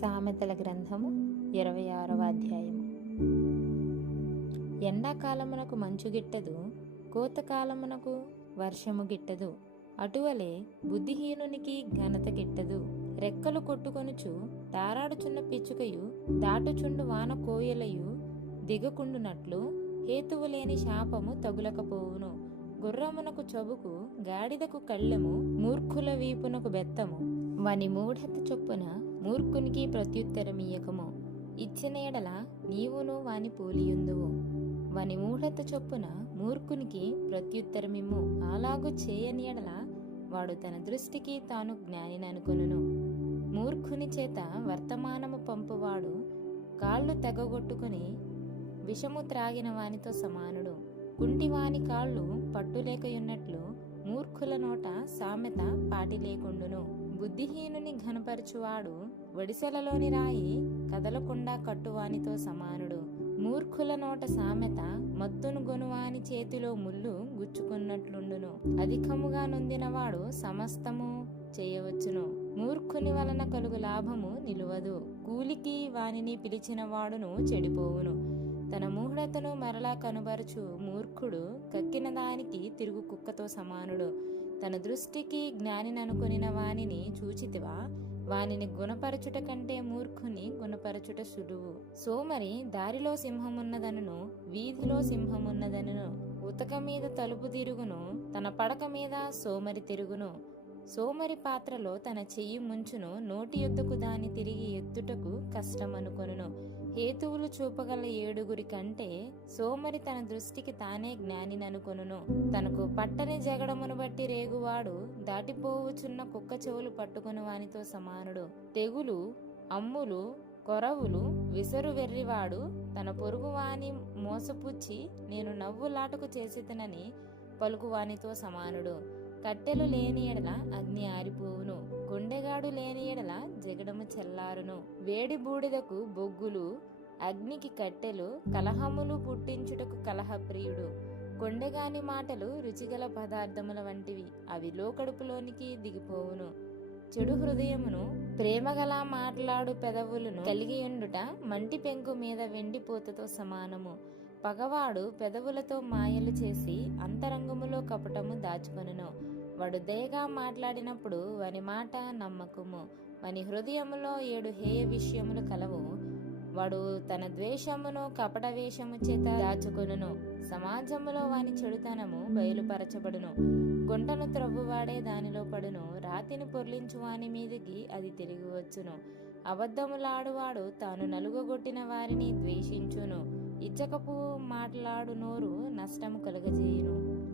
సామెతల గ్రంథము ఇరవై ఆరవ అధ్యాయము. ఎండాకాలమునకు మంచు గిట్టదు కోతకాలమునకు వర్షము గిట్టదు అటువలే బుద్ధిహీనునికి ఘనత గిట్టదు. రెక్కలు కొట్టుకొనుచు తారాడుచున్న పిచ్చుకయు దాటుచుండు వాన కోయలయు దిగకుండునట్లు హేతువు లేని శాపము తగులకపోవును. గుర్రమునకు చబుకు గాడిదకు కళ్ళెము మూర్ఖుల వీపునకు బెత్తము. వని మూఢత చొప్పున మూర్ఖునికి ప్రత్యుత్తరమీయకము ఇచ్చిన ఎడల నీవును వాని పోలియుందువు. వాని మూఢత చొప్పున మూర్ఖునికి ప్రత్యుత్తరమిమ్ము. అలాగు చేయని ఎడల వాడు తన దృష్టికి తాను జ్ఞానిని అనుకొనును. మూర్ఖుని చేత వర్తమానము పంపువాడు కాళ్ళు తెగగొట్టుకుని విషము త్రాగిన వానితో సమానుడు. కుంటివాని కాళ్ళు పట్టులేకయున్నట్లు మూర్ఖుల నోట సామెత పాటి లేకుండును. బుద్ధిహీనుని ఘనపరచువాడు ఒడిసెలలోని రాయి కదలకుండా కట్టువానితో సమానుడు. మూర్ఖుల నోట సామెత మత్తును గొనువాని చేతిలో ముళ్ళు గుచ్చుకున్నట్లుండును. అధికముగా నొందినవాడు సమస్తము చేయవచ్చును. మూర్ఖుని వలన కలుగు లాభము నిలువదు. కూలికి వానిని పిలిచిన వాడును చెడిపోవును. తన మూఢతను మరలా కనుబరచు మూర్ఖుడు కక్కిన దానికి తిరుగు కుక్కతో సమానుడు. తన దృష్టికి జ్ఞానిననుకొనిన వానిని చూచితివా? వానిని గుణపరచుట కంటే మూర్ఖుని గుణపరచుట సులువు. సోమరి దారిలో సింహమున్నదనును వీధిలో సింహమున్నదనును ఉతక మీద తలుపు తిరుగును తన పడక మీద సోమరి తిరుగును. సోమరి పాత్రలో తన చెయ్యి ముంచును నోటి యొద్దకు దాని తిరిగి ఎత్తుటకు కష్టమనుకొనును. హేతువులు చూపగల ఏడుగురి కంటే సోమరి తన దృష్టికి తానే జ్ఞానిననుకొనును. తనకు పట్టని జగడమును బట్టి రేగువాడు దాటిపోవుచున్న కుక్క చెవులు పట్టుకుని వానితో సమానుడు. తెగులు అమ్ములు కొరవులు విసరు వెర్రివాడు తన పొరుగువాని మోసపుచ్చి నేను నవ్వులాటకు చేసితనని పలుకువానితో సమానుడు. కట్టెలు లేని ఎడల అగ్ని ఆరిపోవును. గుండెగాడు లేని ఎడల జగడము చెల్లారును. వేడి బూడిదకు బొగ్గులు అగ్నికి కట్టెలు కలహములు పుట్టించుటకు కలహప్రియుడు. కొండగాని మాటలు రుచిగల పదార్థముల వంటివి అవి లోకడుపులోనికి దిగిపోవును. చెడు హృదయమును ప్రేమగల మాట్లాడు పెదవులను కలిగి ఉండుట మంటి పెంకు మీద వెండిపోతతో సమానము. పగవాడు పెదవులతో మాయలు చేసి అంతరంగములో కపటము దాచుకొనును. వాడు దయగా మాట్లాడినప్పుడు వాని మాట నమ్మకము. వాని హృదయములో ఏడు హేయ విషయములు కలవు. వాడు తన ద్వేషమును కపట వేషము చేత దాచుకొనును. సమాజములో వాని చెడుతనము బయలుపరచబడును. గుంటను త్రవ్వువాడే దానిలో పడును. రాతిని పొర్లించు వాని మీదకి అది తిరిగి వచ్చును. అబద్ధములాడువాడు తాను నలుగగొట్టిన వారిని ద్వేషించును. ఇచ్చకపు మాట్లాడు నోరు నష్టము కలుగజేయును.